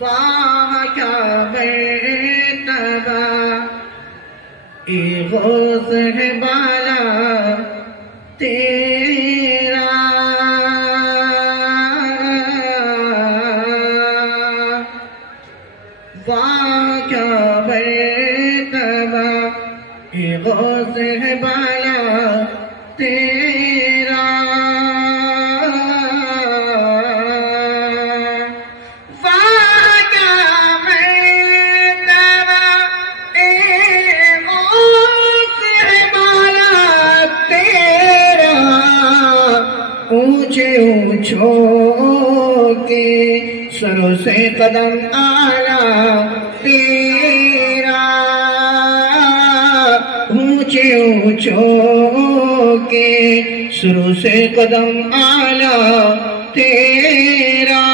واہ کیا مرتبہ اے غوث ہے بالا تیرا، واہ کیا مرتبہ اے غوث ہے بالا تیرا، واہ کیا مرتبہ اے غوث ہے بالا تیرا، اونچے اونچوں کے سروں سے قدم آلہ تیرا، اونچے اونچوں کے سروں سے قدم آلہ تیرا،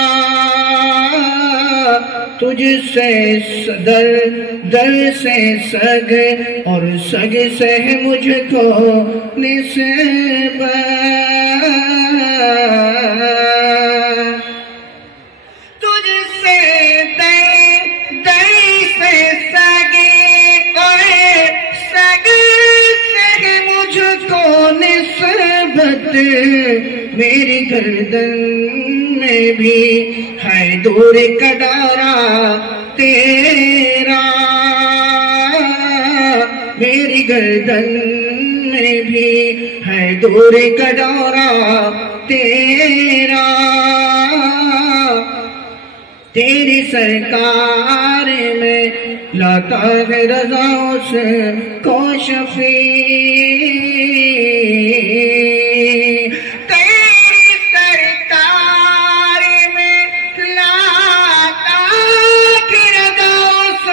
تجھ سے در در سے سگ اور سگ سے مجھ کو نسبت، تجھ سے در سے سگ اور سگ سے مجھ کو نسبت، میری گردن میں بھی ہے دور کا ڈورا تیرا، میری گردن میں بھی ہے دور کا ڈورا تیرا، تیری سرکار میں لاتا ہے رضا اس کو شفیع، تیری سرکار میں لاتا ہے رضا اس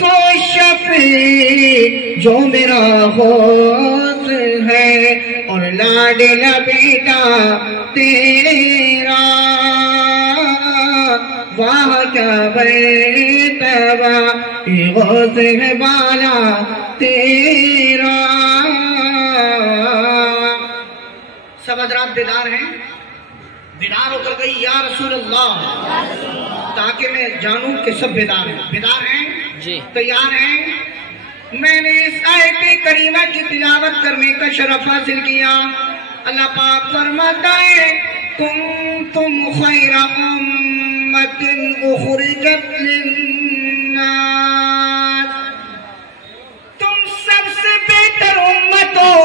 کو شفیع، جو میرا غوث ہے اور لاڈلا بیٹا تیرا، واہ کیا مرتبہ اے غوث ہے بالا تیرا۔ سب حضرات بیدار ہیں؟ بیدار ہو کر گئی یا رسول اللہ، تاکہ میں جانوں کہ سب بیدار ہیں۔ بیدار ہیں؟ جی تیار ہیں؟ میں نے اس آیت کریمہ کی تلاوت کرنے کا شرف حاصل کیا۔ اللہ پاک فرماتا ہے کنتم خیر امت اخرجت للناس، تم سب سے بہتر امت ہو،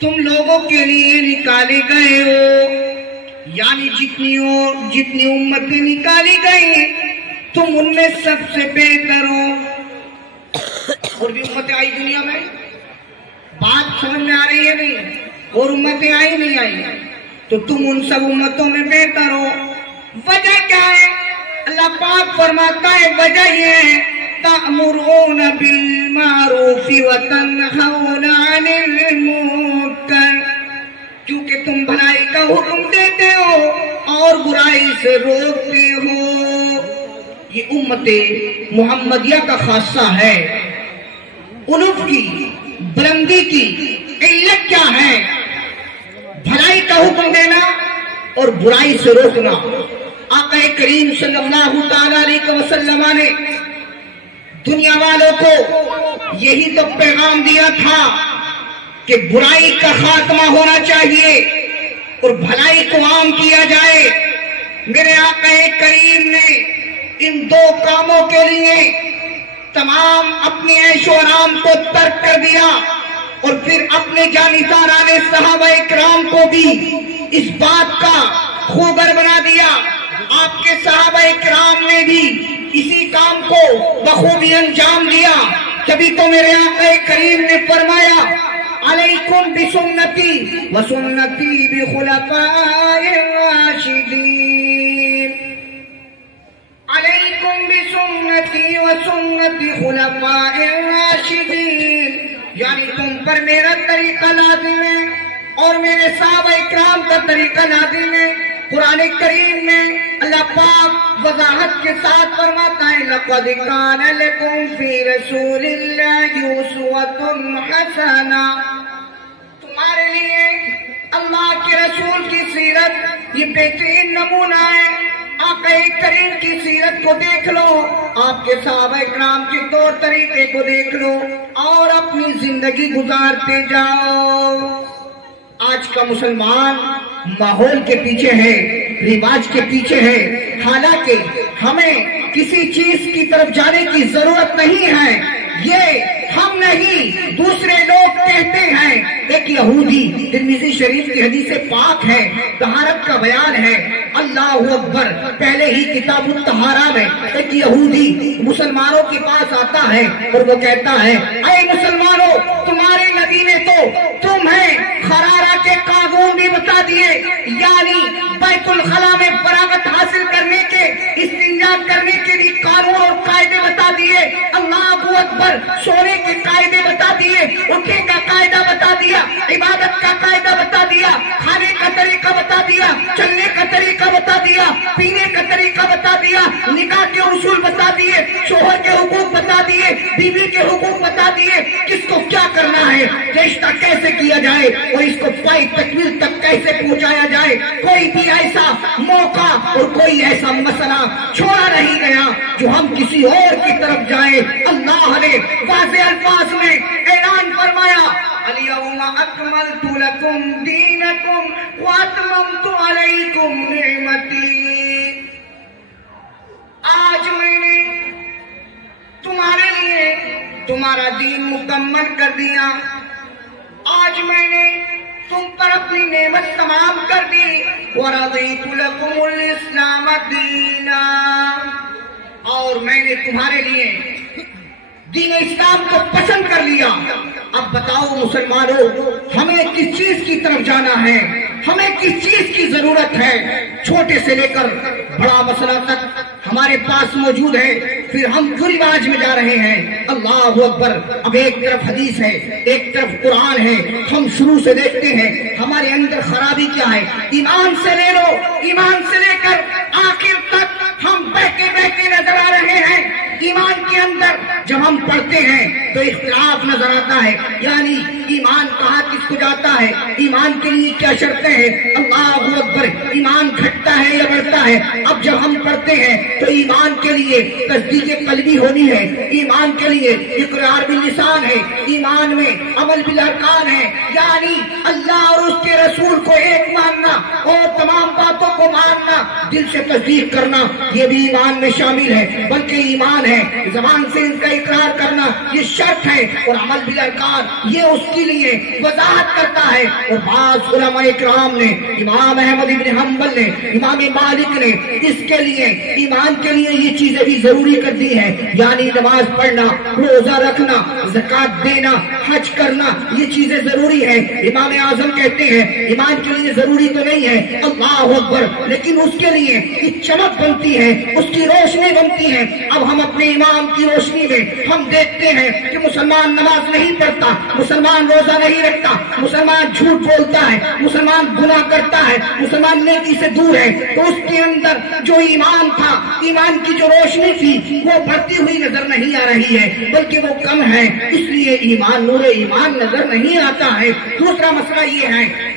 تم لوگوں کے لیے نکالے گئے ہو، یعنی جتنی امتیں نکالی گئی تم ان میں سب سے بہتر ہو۔ اور بھی امتیں آئی دنیا میں، بات سمجھ میں آ رہی ہے نہیں؟ اور امتیں آئی نہیں آئی، تو تم ان سب امتوں میں بہتر ہو۔ وجہ کیا ہے؟ اللہ پاک فرماتا ہے وجہ یہ ہے تأمرون بالمعروف وتنہون عن المنکر، کیونکہ تم بھلائی کا حکم دیتے ہو اور برائی سے روکتے ہو۔ یہ امت محمدیہ کا خاصہ ہے۔ علوف کی بلندی کی علت کیا ہے؟ بھلائی کا حکم دینا اور برائی سے روکنا۔ آقا کریم صلی اللہ تعالیٰ علیہ وسلم نے دنیا والوں کو یہی تو پیغام دیا تھا کہ برائی کا خاتمہ ہونا چاہیے اور بھلائی کو عام کیا جائے۔ میرے آقا کریم نے ان دو کاموں کے لیے تمام اپنی عیش و آرام کو ترک کر دیا، اور پھر اپنے جانثاران صحابہ اکرام کو بھی اس بات کا خوگر بنا دیا۔ آپ کے صحابہ اکرام نے بھی اسی کام کو بخوبی انجام دیا۔ جبھی تو میرے آقا کریم نے فرمایا علیکم بسنتی وسنتی بخلفاء الراشدین، علیکم بسنتی وسنتی خلفاء الراشدین، یعنی تم پر میرا طریقہ لازم ہے اور میرے صحابہ اکرام کا طریقہ لازم ہے۔ قرآن کریم میں اللہ پاک وضاحت کے ساتھ فرماتا ہے لَقَدْ كَانَ لَكُمْ فِي رَسُولِ اللَّهِ أُسْوَةٌ حَسَنَةٌ، تمہارے لیے اللہ کے رسول کی سیرت یہ بہترین نمونہ ہے۔ آقا کریم کی سیرت کو دیکھ لو، آپ کے صحابہ کرام کے طور طریقے کو دیکھ لو اور اپنی زندگی گزارتے جاؤ۔ آج کا مسلمان ماحول کے پیچھے ہے، رواج کے پیچھے ہے، حالانکہ ہمیں کسی چیز کی طرف جانے کی ضرورت نہیں ہے، یہ ہم نہیں دوسرے لوگ کہتے ہیں۔ ایک یہودی، ترمذی شریف کی حدیث پاک ہے، طہارت کا بیان ہے، اللہ اکبر، پہلے ہی کتاب الطہارہ میں ایک یہودی مسلمانوں کے پاس آتا ہے اور وہ کہتا ہے، اے مسلمانوں، تمہارے نبی نے تو تمہیں خرارہ کے قانون بھی بتا دیے، یعنی بیت الخلاء میں فراغت حاصل کرنے کے، استنجا کرنے کے لیے قانون اور قاعدے بتا دیے، اللہ اکبر، سونے کے قاعدے بتا دیے، اٹھنے کا قاعدہ بتا دیا، عبادت کا قاعدہ بتا دیا، کھانے کا طریقہ بتا دیا، چلنے کا طریقہ بتا دیا، پینے کا طریقہ بتا دیا، نکاح کے اصول بتا دیے، شوہر کے حقوق بتا دیے، بیوی کے حقوق بتا دیے، کس کو کیا کرنا ہے، رشتہ کیسے کیا جائے اور اس کو پائی تکمیل تک کیسے پہنچایا جائے۔ کوئی بھی ایسا موقع اور کوئی ایسا مسئلہ چھوڑا نہیں گیا جو ہم کسی اور کی طرف جائیں۔ اللہ نے واضح الفاظ میں اعلان فرمایا، اليوم اکملت لکم دینکم واتممت علیکم نعمتی، آج میں نے تمہارے لیے تمہارا دین مکمل کر دیا، آج میں نے تم پر اپنی نعمت تمام کر دی، وَرَضِيتُ لَكُمُ الْإِسْلَامَ دِينًا، اور میں نے تمہارے لیے دین اسلام کو پسند کر لیا۔ اب بتاؤ مسلمانوں، ہمیں کس چیز کی طرف جانا ہے، ہمیں کس چیز کی ضرورت ہے؟ چھوٹے سے لے کر بڑا مسئلہ تک ہمارے پاس موجود ہے، پھر ہم کیوں رواج میں جا رہے ہیں؟ اللہ اکبر، اب ایک طرف حدیث ہے، ایک طرف قرآن ہے، ہم شروع سے دیکھتے ہیں ہمارے اندر خرابی کیا ہے۔ ایمان سے لے لو، ایمان سے لے کر آخر تک ہم بہتے بہتے نظر آ رہے ہیں۔ ایمان کے اندر جب ہم پڑھتے ہیں تو اختلاف نظر آتا ہے، یعنی ایمان کہاں کس کو جاتا ہے، ایمان کے لیے کیا شرطیں ہیں۔ اللہ اکبر، ایمان گھٹتا ہے یا بڑھتا ہے؟ اب جب ہم پڑھتے ہیں تو ایمان کے لیے تصدیق قلبی ہونی ہے، ایمان کے لیے اقرار باللسان ہے، ایمان میں عمل بالارکان ہے، یعنی اللہ اور اس کے رسول کو ایک ماننا اور تمام باتوں کو ماننا، دل سے تصدیق کرنا، یہ بھی ایمان میں شامل ہے۔ بلکہ ایمان ہے زبان سے ان کا اقرار کرنا، یہ شرط ہے، اور عمل بالارکان یہ اس کے لیے وضاحت کرتا ہے۔ اور بعض علماء اکرام نے، امام احمد بن حنبل نے، امام مالک نے اس کے لیے، ایمان کے لیے یہ چیزیں بھی ضروری کر دی ہیں، یعنی نماز پڑھنا، روزہ رکھنا، زکوٰۃ دینا، حج کرنا، یہ چیزیں ضروری ہیں۔ امام اعظم کہتے ہیں ایمان کے لیے ضروری تو نہیں ہے، اللہ اکبر، لیکن اس کے لیے ایک چمک بنتی ہے، اس کی روشنی بنتی ہے۔ اب ہم اپنے امام کی روشنی میں ہم دیکھتے ہیں کہ مسلمان نماز نہیں پڑھتا، مسلمان روزہ نہیں رکھتا، مسلمان جھوٹ بولتا ہے، مسلمان گناہ کرتا ہے، مسلمان نیکی سے دور ہے، تو اس کے اندر جو ایمان تھا، ایمان کی جو روشنی تھی، وہ بڑھتی ہوئی نظر نہیں آ رہی ہے، بلکہ وہ کم ہے، اس لیے ایمان، نور ایمان نظر نہیں آتا ہے۔ دوسرا مسئلہ یہ ہے،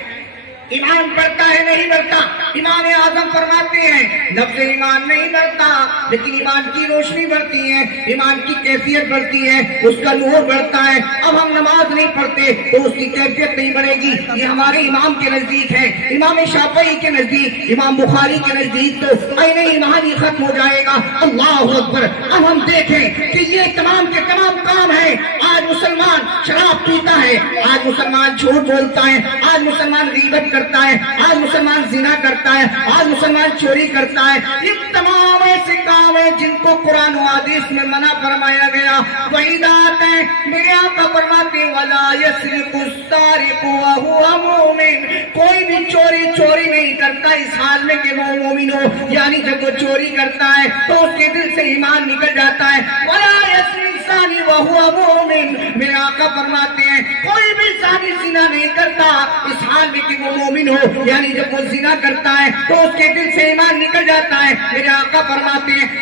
ایمان بڑھتا ہے نہیں بڑھتا؟ امام اعظم فرماتے ہیں لفظ ایمان نہیں بڑھتا، لیکن ایمان کی روشنی بڑھتی ہے، ایمان کی کیفیت بڑھتی ہے، اس کا نور بڑھتا ہے۔ اب ہم نماز نہیں پڑھتے تو اس کی کیفیت نہیں بڑھے گی، یہ ہمارے امام کے نزدیک ہے، امام شافعی کے نزدیک، امام بخاری کے نزدیک تو عین ایمان ہی ختم ہو جائے گا۔ اللہ اکبر، اب ہم دیکھیں کہ یہ تمام کے تمام کام ہیں۔ آج مسلمان شراب پیتا ہے، آج مسلمان جھوٹ بولتا ہے، آج مسلمان غیبت کرتا ہے، آج مسلمان زنا کرتا ہے، آج مسلمان چوری کرتا ہے۔ یہ تمام ایسے کام ہیں جن کو قرآن و حدیث میں منع فرمایا گیا۔ وعیدات ہیں، میرے آقا فرماتے ہیں وَلَا يَسْرِقُ السَّارِقُ وَهُوَ مُؤْمِنٌ، کوئی بھی چوری نہیں کرتا اس حال میں کہ وہ مومن ہو، یعنی جب وہ چوری کرتا ہے تو اس کے دل سے ایمان نکل جاتا ہے۔ وَلَا يَسْرِقُ الزَّانِي وَهُوَ مُؤْمِنٌ، میرے آقا فرماتے ہیں کوئی بھی زانی زنا نہیں کرتا اس حال میں کہ وہ مومن ہو، یعنی جب وہ زنا کرتا ہے تو اس کے دل سے ایمان نکل جاتا ہے۔ میرے آقا فرماتے ہیں